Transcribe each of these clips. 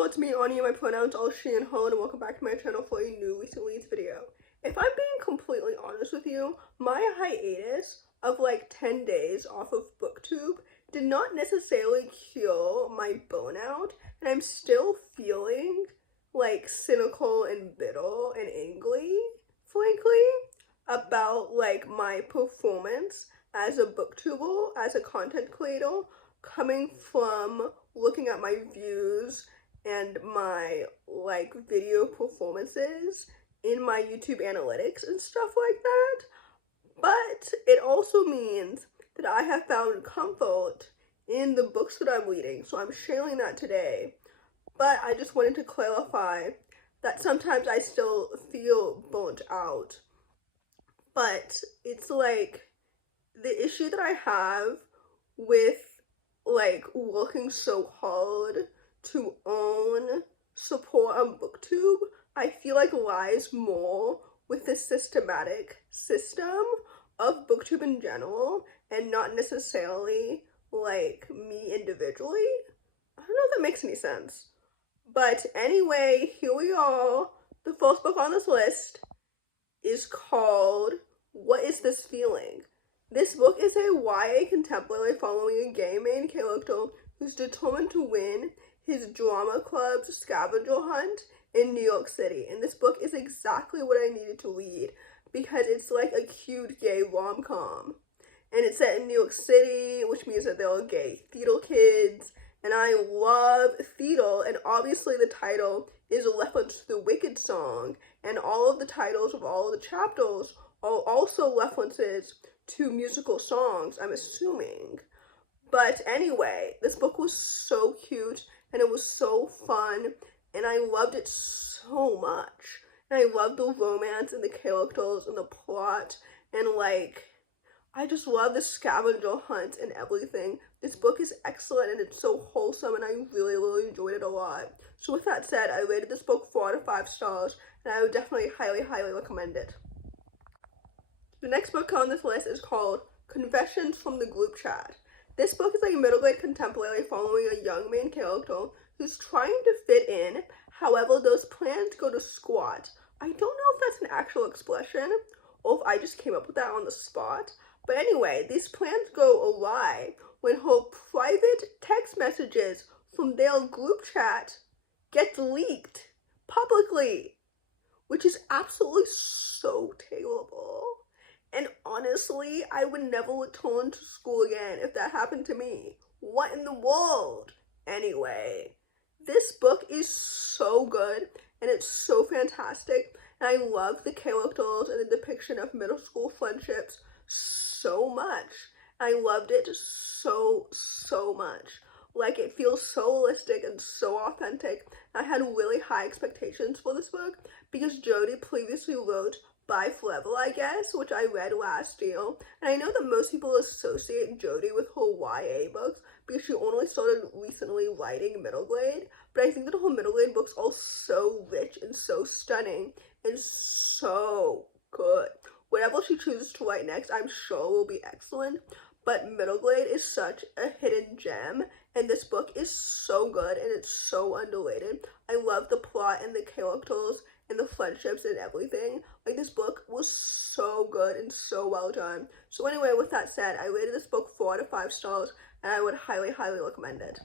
people, it's me, Anja, my pronouns all she and her, and welcome back to my channel for a new recent reads video. If I'm being completely honest with you, my hiatus of like 10 days off of BookTube did not necessarily cure my burnout, and I'm still feeling like cynical and bitter and angry, frankly, about like my performance as a booktuber, as a content creator, coming from looking at my views and my like video performances in my YouTube analytics and stuff like that. But it also means that I have found comfort in the books that I'm reading, so I'm sharing that today. But I just wanted to clarify that sometimes I still feel burnt out. But it's like the issue that I have with like working so hard to earn support on BookTube, I feel like lies more with the systematic system of BookTube in general and not necessarily like me individually. I don't know if that makes any sense. But anyway, here we are. The first book on this list is called What Is This Feeling? This book is a YA contemporary following a gay main character who's determined to win his drama club's scavenger hunt in New York City. And this book is exactly what I needed to read because it's like a cute gay rom-com. And it's set in New York City, which means that there are gay theater kids. And I love theater, and obviously the title is a reference to the Wicked song. And all of the titles of all of the chapters are also references to musical songs, I'm assuming. But anyway, this book was so cute and it was so fun and I loved it so much. And I loved the romance and the characters and the plot and like, I just love the scavenger hunt and everything. This book is excellent and it's so wholesome and I really, really enjoyed it a lot. So with that said, I rated this book 4 out of 5 stars and I would definitely highly, highly recommend it. The next book on this list is called Confessions from the Group Chat. This book is a middle-grade contemporary following a young main character who's trying to fit in, however those plans go to squat. I don't know if that's an actual expression or if I just came up with that on the spot, but anyway, these plans go awry when her private text messages from their group chat get leaked publicly, which is absolutely so terrible. And honestly, I would never return to school again if that happened to me. What in the world? Anyway, this book is so good and it's so fantastic. And I love the characters and the depiction of middle school friendships so much. I loved it so, so much. Like, it feels so realistic and so authentic. I had really high expectations for this book because Jodi previously wrote By Forever, I guess, which I read last year. And I know that most people associate Jodi with her YA books because she only started recently writing middle grade. But I think that her middle grade books are so rich and so stunning and so good. Whatever she chooses to write next, I'm sure will be excellent. But middle grade is such a hidden gem, and this book is so good and it's so underrated. I love the plot and the characters and the friendships and everything. Like, this book was so good and so well done. So anyway, with that said, I rated this book 4 out of 5 stars and I would highly, highly recommend it.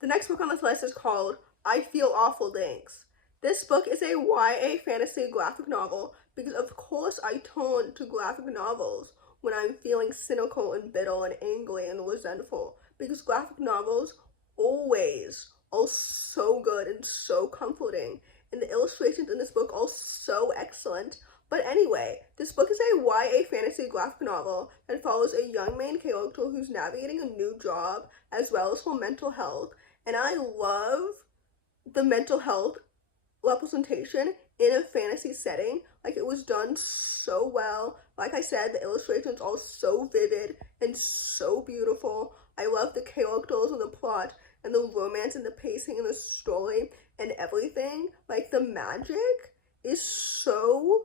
The next book on this list is called I Feel Awful Thanks. This book is a YA fantasy graphic novel because of course I turn to graphic novels when I'm feeling cynical and bitter and angry and resentful, because graphic novels always are so good and so comforting. And the illustrations in this book are so excellent. But anyway, this book is a YA fantasy graphic novel that follows a young main character who's navigating a new job as well as her mental health. And I love the mental health representation in a fantasy setting. Like, it was done so well. Like I said, the illustrations are so vivid and so beautiful. I love the characters and the plot and the romance and the pacing and the story and everything. Like, the magic is so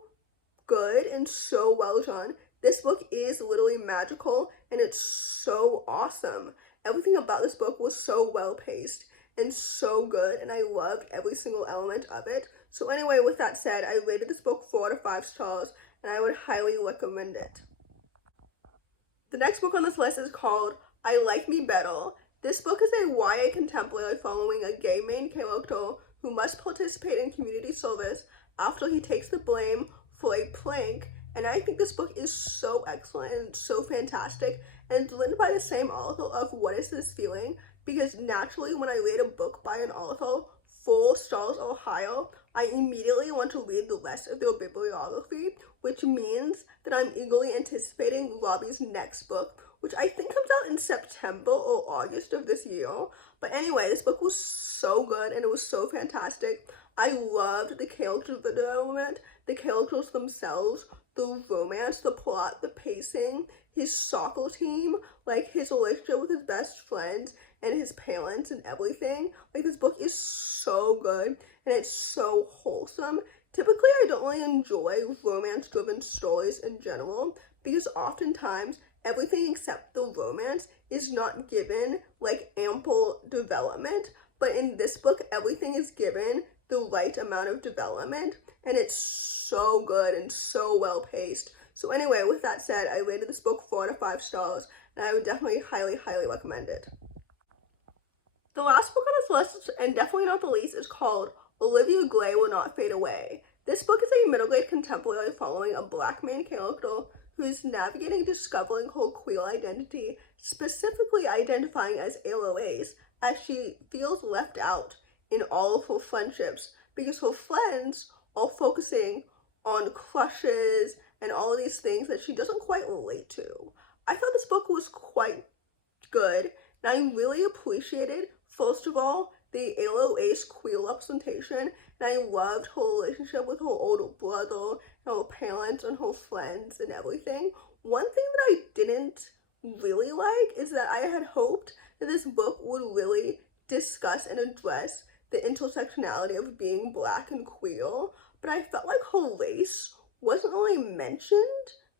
good and so well done. This book is literally magical and it's so awesome. Everything about this book was so well paced and so good, and I loved every single element of it. So anyway, with that said, I rated this book 4 out of 5 stars, and I would highly recommend it. The next book on this list is called I Like Me Better. This book is a YA contemporary following a gay main character who must participate in community service after he takes the blame for a prank, and I think this book is so excellent and so fantastic, and it's written by the same author of What Is This Feeling, because naturally when I read a book by an author 4 stars or higher, I immediately want to read the rest of their bibliography, which means that I'm eagerly anticipating Robby's next book, which I think comes out in September or August of this year. But anyway, this book was so good and it was so fantastic. I loved the character development, the characters themselves, the romance, the plot, the pacing, his soccer team, like his relationship with his best friends and his parents and everything. Like, this book is so good and it's so wholesome. Typically, I don't really enjoy romance-driven stories in general because oftentimes everything except the romance is not given like ample development, but in this book everything is given the right amount of development, and it's so good and so well paced. So anyway, with that said, I rated this book 4 out of 5 stars, and I would definitely highly recommend it. The last book on this list, and definitely not the least, is called Olivia Gray Will Not Fade Away. This book is a middle-grade contemporary following a black main character who is navigating discovering her queer identity, specifically identifying as aloes, as she feels left out in all of her friendships because her friends are focusing on crushes and all of these things that she doesn't quite relate to. I thought this book was quite good, and I really appreciated, first of all, the aloes queer representation, and I loved her relationship with her older brother, her parents, and her friends and everything. One thing that I didn't really like is that I had hoped that this book would really discuss and address the intersectionality of being black and queer, but I felt like her race wasn't really mentioned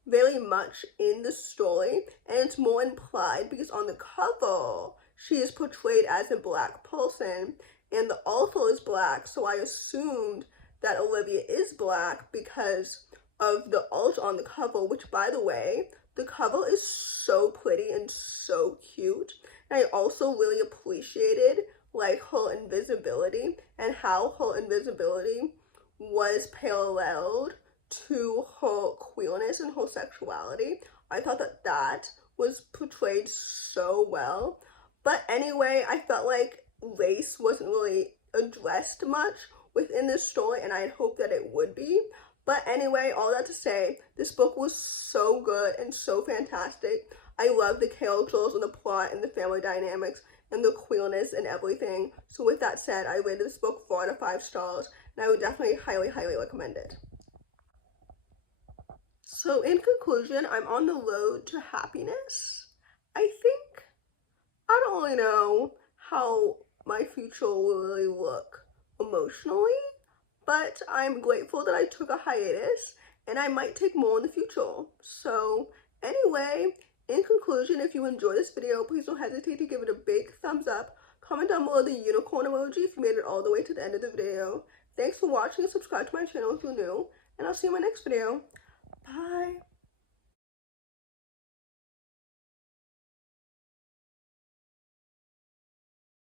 very much in the story, and it's more implied because on the cover she is portrayed as a black person and the author is black, so I assumed that Olivia is black because of the art on the cover, which, by the way, the cover is so pretty and so cute. And I also really appreciated like her invisibility and how her invisibility was paralleled to her queerness and her sexuality. I thought that that was portrayed so well. But anyway, I felt like race wasn't really addressed much within this story, and I had hoped that it would be. But anyway, all that to say, this book was so good and so fantastic. I love the characters and the plot and the family dynamics and the queerness and everything. So with that said, I rated this book 4 out of 5 stars, and I would definitely highly recommend it. So in conclusion, I'm on the road to happiness. I don't really know how my future will really look emotionally, but I'm grateful that I took a hiatus, and I might take more in the future. So anyway, in conclusion, if you enjoyed this video, please don't hesitate to give it a big thumbs up. Comment down below the unicorn emoji if you made it all the way to the end of the video. Thanks for watching, and subscribe to my channel if you're new, and I'll see you in my next video. Bye!